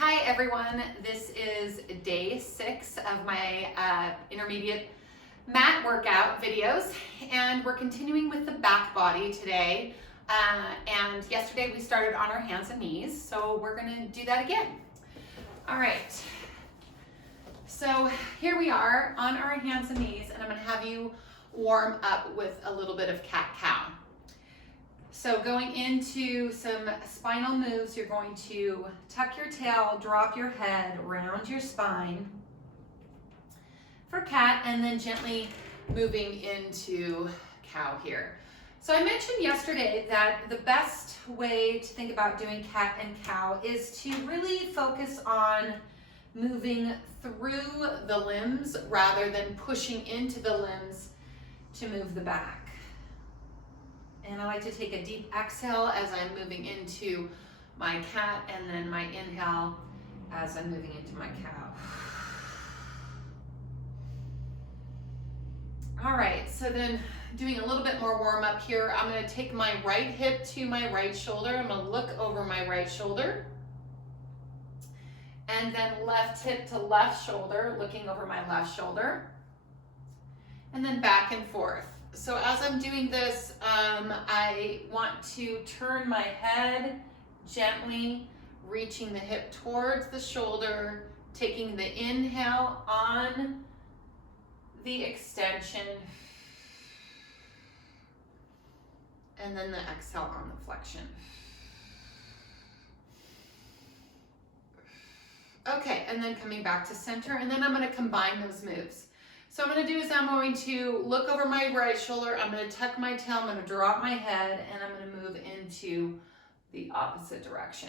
Hi everyone, this is day 6 of my intermediate mat workout videos, and we're continuing with the back body today. And yesterday we started on our hands and knees, so we're going to do that again. All right, so here we are on our hands and knees, and I'm going to have you warm up with a little bit of cat-cow. So going into some spinal moves, you're going to tuck your tail, drop your head, round your spine for cat, and then gently moving into cow here. So I mentioned yesterday that the best way to think about doing cat and cow is to really focus on moving through the limbs rather than pushing into the limbs to move the back. And I like to take a deep exhale as I'm moving into my cat, and then my inhale as I'm moving into my cow. All right, so then doing a little bit more warm up here, I'm going to take my right hip to my right shoulder. I'm going to look over my right shoulder. And then left hip to left shoulder, looking over my left shoulder. And then back and forth. So as I'm doing this, I want to turn my head gently, reaching the hip towards the shoulder, taking the inhale on the extension, and then the exhale on the flexion. Okay, and then coming back to center, and then I'm going to combine those moves. So what I'm going to do is I'm going to look over my right shoulder, I'm going to tuck my tail, I'm going to drop my head, and I'm going to move into the opposite direction.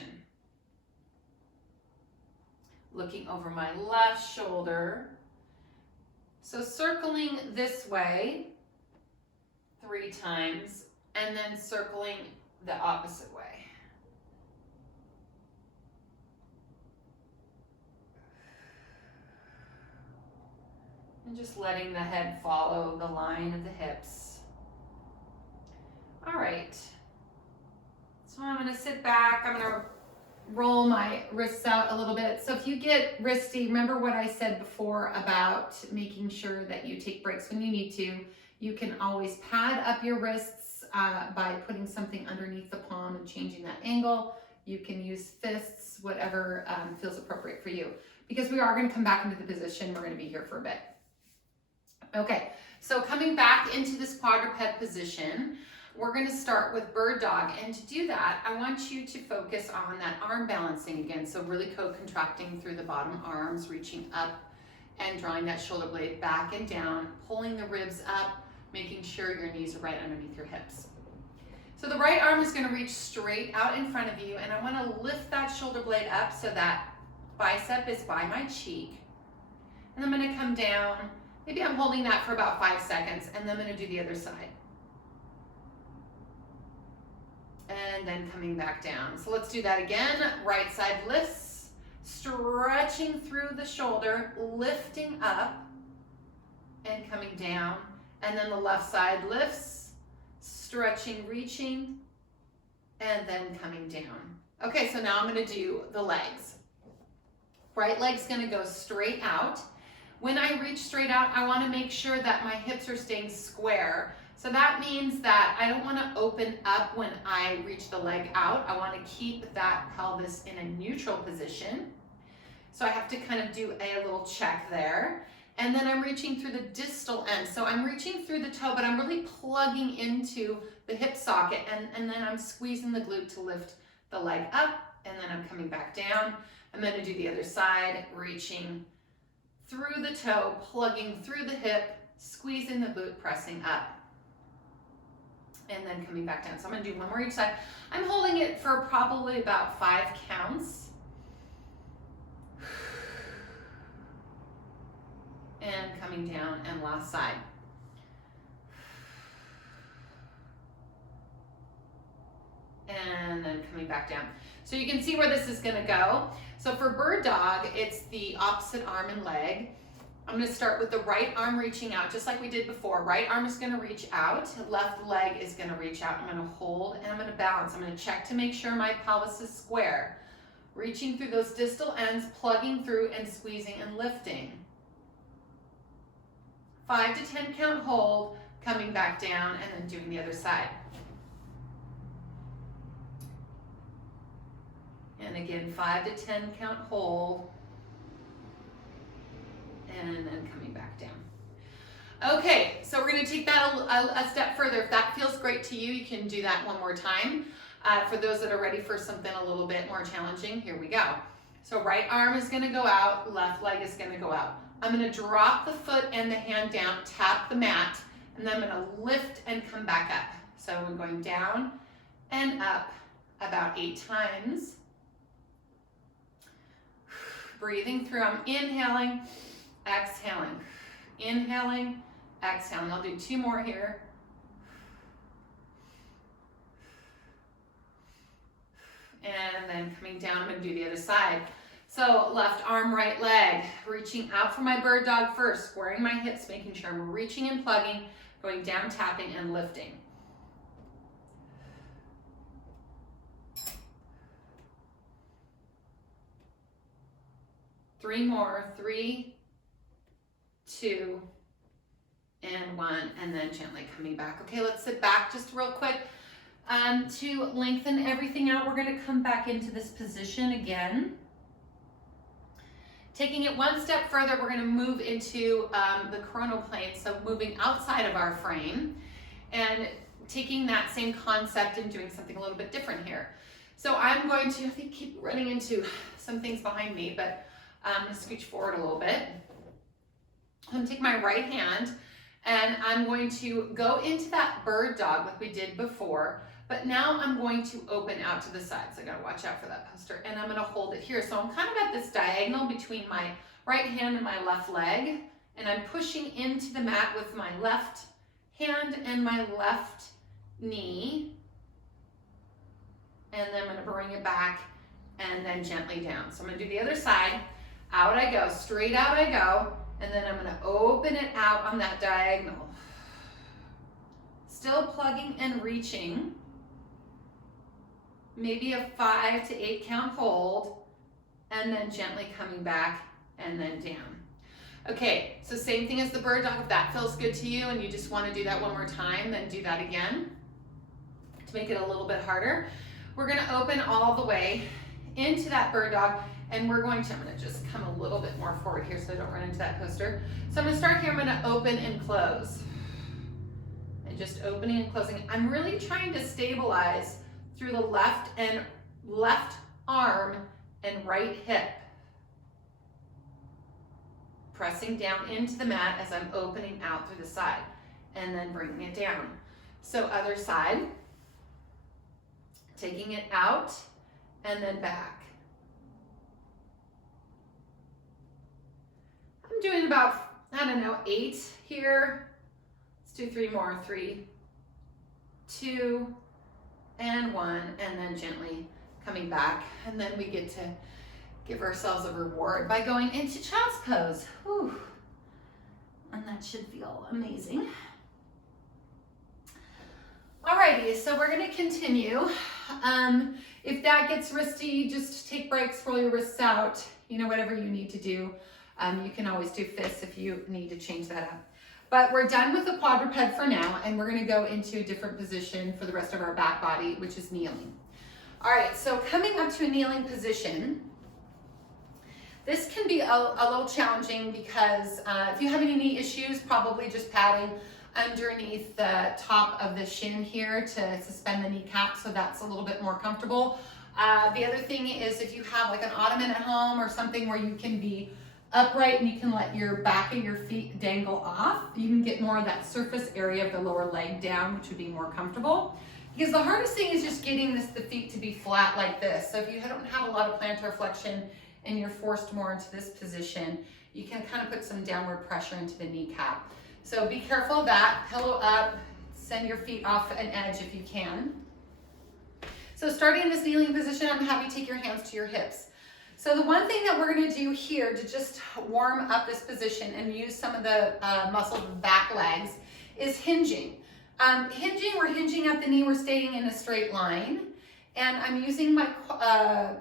Looking over my left shoulder. So circling this way 3 times, and then circling the opposite way. And just letting the head follow the line of the hips. All right. So I'm going to sit back. I'm going to roll my wrists out a little bit. So if you get wristy, remember what I said before about making sure that you take breaks when you need to. You can always pad up your wrists by putting something underneath the palm and changing that angle. You can use fists, whatever feels appropriate for you. Because we are going to come back into the position. We're going to be here for a bit. Okay, so coming back into this quadruped position, we're going to start with bird dog. And to do that, I want you to focus on that arm balancing again. So really co-contracting through the bottom arms, reaching up and drawing that shoulder blade back and down, pulling the ribs up, making sure your knees are right underneath your hips. So the right arm is going to reach straight out in front of you, and I want to lift that shoulder blade up so that bicep is by my cheek. And I'm going to come down. Maybe I'm holding that for about 5 seconds, and then I'm going to do the other side. And then coming back down. So let's do that again. Right side lifts, stretching through the shoulder, lifting up and coming down. And then the left side lifts, stretching, reaching, and then coming down. Okay, so now I'm going to do the legs. Right leg's going to go straight out. When I reach straight out, I want to make sure that my hips are staying square. So that means that I don't want to open up when I reach the leg out. I want to keep that pelvis in a neutral position. So I have to kind of do a little check there. And then I'm reaching through the distal end. So I'm reaching through the toe, but I'm really plugging into the hip socket. And then I'm squeezing the glute to lift the leg up. And then I'm coming back down. I'm going to do the other side, reaching through the toe, plugging through the hip, squeezing the glute, pressing up, and then coming back down. So I'm going to do one more each side. I'm holding it for probably about 5 counts. And coming down, and last side. And then coming back down. So you can see where this is going to go. So for bird dog, it's the opposite arm and leg. I'm going to start with the right arm reaching out, just like we did before. Right arm is going to reach out, left leg is going to reach out. I'm going to hold and I'm going to balance. I'm going to check to make sure my pelvis is square. Reaching through those distal ends, plugging through and squeezing and lifting. 5 to 10 count hold, coming back down and then doing the other side. And again, 5 to 10 count hold, and then coming back down. Okay, so we're going to take that a step further. If that feels great to you, you can do that one more time. For those that are ready for something a little bit more challenging, here we go. So right arm is going to go out, left leg is going to go out. I'm going to drop the foot and the hand down, tap the mat, and then I'm going to lift and come back up. So I'm going down and up about 8 times. Breathing through, I'm inhaling, exhaling, inhaling, exhaling. I'll do 2 more here. And then coming down, I'm going to do the other side. So left arm, right leg, reaching out for my bird dog first, squaring my hips, making sure I'm reaching and plugging, going down, tapping, and lifting. Three more, 3, 2, and 1, and then gently coming back. Okay, let's sit back just real quick. To lengthen everything out, we're going to come back into this position again. Taking it one step further, we're going to move into the coronal plane, so moving outside of our frame and taking that same concept and doing something a little bit different here. So I'm going to, I think, keep running into some things behind me, but I'm going to scooch forward a little bit. I'm going to take my right hand and I'm going to go into that bird dog like we did before, but now I'm going to open out to the side. So I got to watch out for that poster, and I'm going to hold it here. So I'm kind of at this diagonal between my right hand and my left leg, and I'm pushing into the mat with my left hand and my left knee, and then I'm going to bring it back and then gently down. So I'm going to do the other side. Out I go, straight out I go, and then I'm going to open it out on that diagonal. Still plugging and reaching. Maybe a 5 to 8 count hold, and then gently coming back and then down. Okay, so same thing as the bird dog. If that feels good to you and you just want to do that one more time, then do that again to make it a little bit harder. We're going to open all the way into that bird dog, and we're going to, I'm going to just come a little bit more forward here so I don't run into that poster. So I'm going to start here. I'm going to open and close, and just opening and closing. I'm really trying to stabilize through the left arm and right hip. Pressing down into the mat as I'm opening out through the side, and then bringing it down. So other side, taking it out and then back. I'm doing about, I don't know, 8 here. Let's do 3 more. 3, 2, and 1, and then gently coming back. And then we get to give ourselves a reward by going into child's pose. Whew. And that should feel amazing. Alrighty, so we're going to continue. If that gets wristy, just take breaks, roll your wrists out, whatever you need to do. You can always do fists if you need to change that up. But we're done with the quadruped for now, and we're going to go into a different position for the rest of our back body, which is kneeling. All right, so coming up to a kneeling position, this can be a little challenging because if you have any knee issues, probably just padding underneath the top of the shin here to suspend the kneecap, so that's a little bit more comfortable. The other thing is if you have like an ottoman at home or something where you can be upright and you can let your back of your feet dangle off, you can get more of that surface area of the lower leg down, which would be more comfortable. Because the hardest thing is just getting the feet to be flat like this. So if you don't have a lot of plantar flexion and you're forced more into this position, you can kind of put some downward pressure into the kneecap. So be careful of that. Pillow up, send your feet off an edge if you can. So starting in this kneeling position, I'm happy to take your hands to your hips. So the one thing that we're going to do here to just warm up this position and use some of the muscles of the back legs is hinging. We're hinging at the knee, we're staying in a straight line. and I'm using my,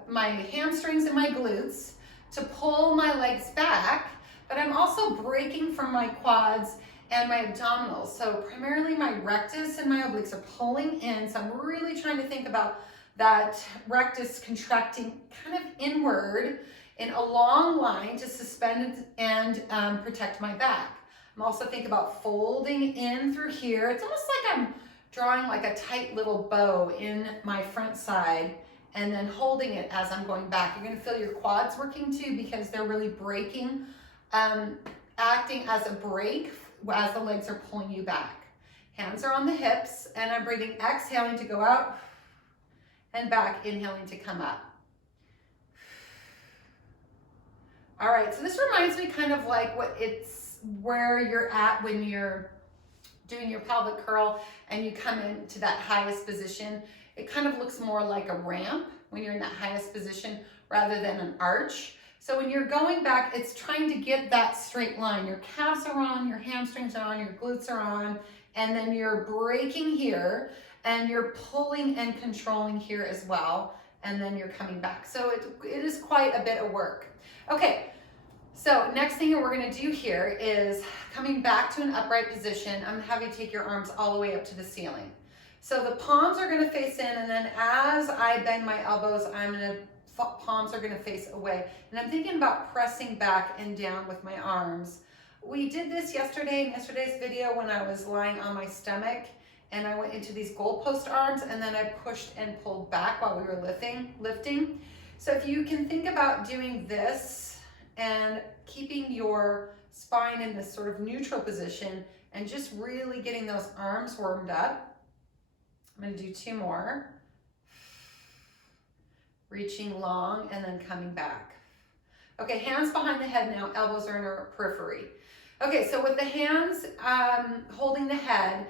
my hamstrings and my glutes to pull my legs back, but I'm also breaking from my quads and my abdominals. So primarily my rectus and my obliques are pulling in. So I'm really trying to think about that rectus contracting kind of inward in a long line to suspend and protect my back. I'm also thinking about folding in through here. It's almost like I'm drawing like a tight little bow in my front side and then holding it as I'm going back. You're gonna feel your quads working too because they're really braking, acting as a brake as the legs are pulling you back. Hands are on the hips and I'm breathing, exhaling to go out and back, inhaling to come up. All right, so this reminds me kind of like where you're at when you're doing your pelvic curl and you come into that highest position. It kind of looks more like a ramp when you're in that highest position rather than an arch. So when you're going back, it's trying to get that straight line. Your calves are on, your hamstrings are on, your glutes are on, and then you're braking here and you're pulling and controlling here as well. And then you're coming back. So it is quite a bit of work. Okay, so next thing that we're gonna do here is coming back to an upright position. I'm gonna have you take your arms all the way up to the ceiling. So the palms are gonna face in, and then as I bend my elbows, palms are gonna face away. And I'm thinking about pressing back and down with my arms. We did this yesterday in yesterday's video when I was lying on my stomach and I went into these goalpost arms and then I pushed and pulled back while we were lifting. So if you can think about doing this and keeping your spine in this sort of neutral position and just really getting those arms warmed up. I'm gonna do 2 more. Reaching long and then coming back. Okay, hands behind the head now, elbows are in our periphery. Okay, so with the hands holding the head,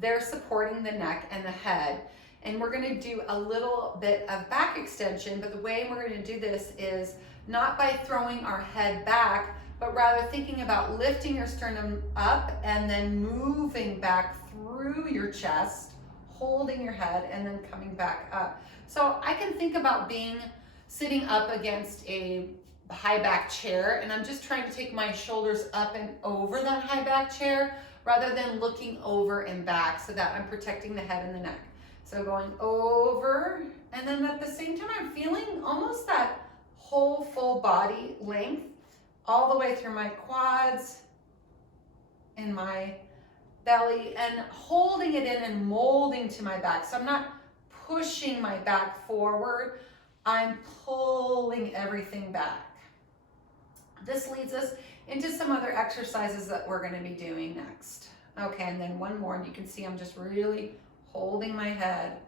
they're supporting the neck and the head. And we're gonna do a little bit of back extension, but the way we're gonna do this is not by throwing our head back, but rather thinking about lifting your sternum up and then moving back through your chest, holding your head and then coming back up. So I can think about sitting up against a high back chair and I'm just trying to take my shoulders up and over that high back chair rather than looking over and back so that I'm protecting the head and the neck. So going over, and then at the same time I'm feeling almost that whole full body length all the way through my quads and my belly and holding it in and molding to my back. So I'm not pushing my back forward, I'm pulling everything back. This leads us into some other exercises that we're going to be doing next. Okay, and then one more, and you can see I'm just really holding my head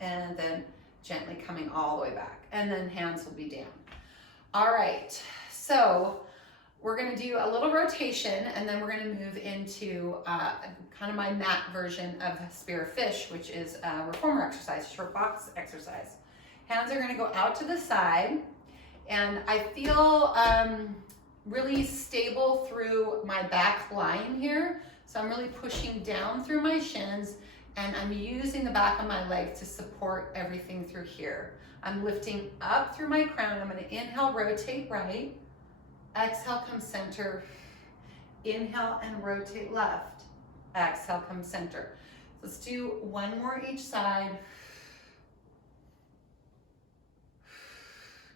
and then gently coming all the way back, and then hands will be down. All right, so we're going to do a little rotation and then we're going to move into kind of my mat version of spear fish, which is a reformer exercise, short box exercise. Hands are going to go out to the side and I feel really stable through my back line here. So I'm really pushing down through my shins and I'm using the back of my legs to support everything through here. I'm lifting up through my crown. I'm going to inhale, rotate right. Exhale, come center. Inhale and rotate left. Exhale, come center. Let's do one more each side.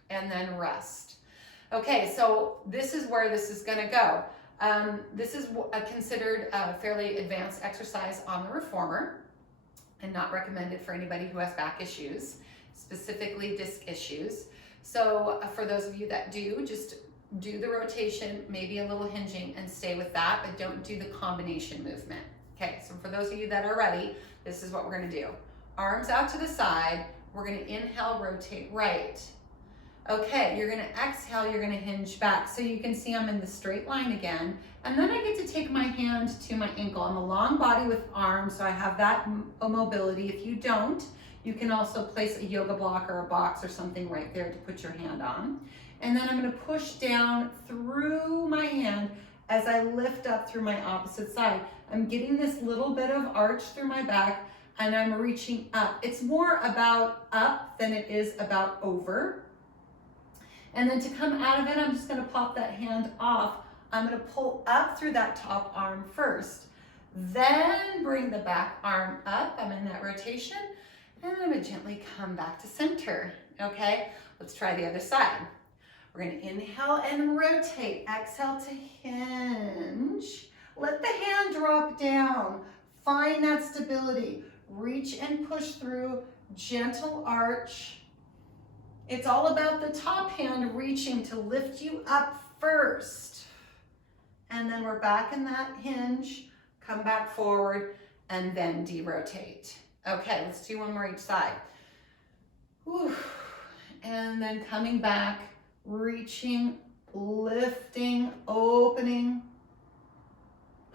And then rest. Okay, so this is where this is gonna go. This is considered a fairly advanced exercise on the reformer and not recommended for anybody who has back issues, specifically disc issues. So for those of you that do, just do the rotation, maybe a little hinging and stay with that, but don't do the combination movement. Okay, so for those of you that are ready, this is what we're gonna do. Arms out to the side, we're gonna inhale, rotate right. Okay, you're gonna exhale, you're gonna hinge back. So you can see I'm in the straight line again. And then I get to take my hand to my ankle. I'm a long body with arms, so I have that mobility. If you don't, you can also place a yoga block or a box or something right there to put your hand on. And then I'm gonna push down through my hand as I lift up through my opposite side. I'm getting this little bit of arch through my back. and I'm reaching up. It's more about up than it is about over. And then to come out of it, I'm just gonna pop that hand off. I'm gonna pull up through that top arm first, then bring the back arm up. I'm in that rotation, and I'm gonna gently come back to center, okay? Let's try the other side. We're gonna inhale and rotate. Exhale to hinge. Let the hand drop down. Find that stability. Reach and push through, gentle arch. It's all about the top hand reaching to lift you up first. And then we're back in that hinge, come back forward, and then de-rotate. Okay, let's do one more each side. Whew. And then coming back, reaching, lifting, opening,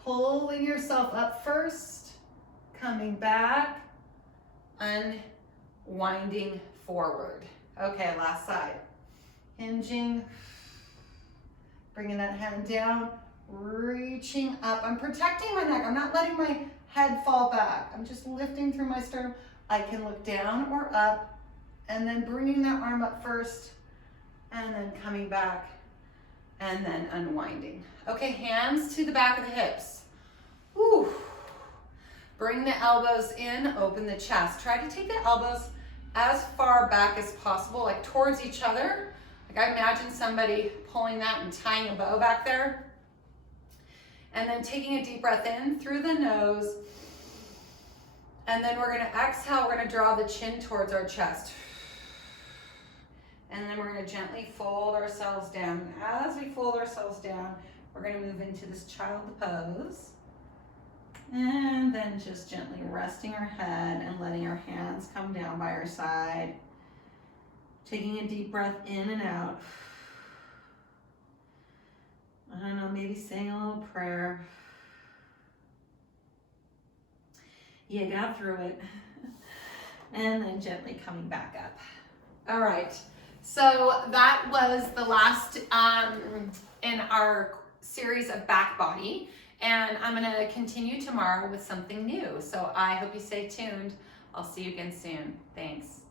pulling yourself up first, coming back, unwinding forward. Okay, last side. Hinging, bringing that hand down, reaching up. I'm protecting my neck. I'm not letting my head fall back. I'm just lifting through my sternum. I can look down or up, and then bringing that arm up first, and then coming back, and then unwinding. Okay, hands to the back of the hips. Whew. Bring the elbows in, open the chest. Try to take the elbows as far back as possible, like towards each other. Like I imagine somebody pulling that and tying a bow back there. And then taking a deep breath in through the nose. And then we're gonna exhale, we're gonna draw the chin towards our chest. And then we're gonna gently fold ourselves down. As we fold ourselves down, we're gonna move into this child pose. And then just gently resting our head and letting our hands come down by our side. Taking a deep breath in and out. I don't know, maybe saying a little prayer. You got through it. And then gently coming back up. All right, so that was the last in our series of back body. And I'm gonna continue tomorrow with something new. So I hope you stay tuned. I'll see you again soon. Thanks.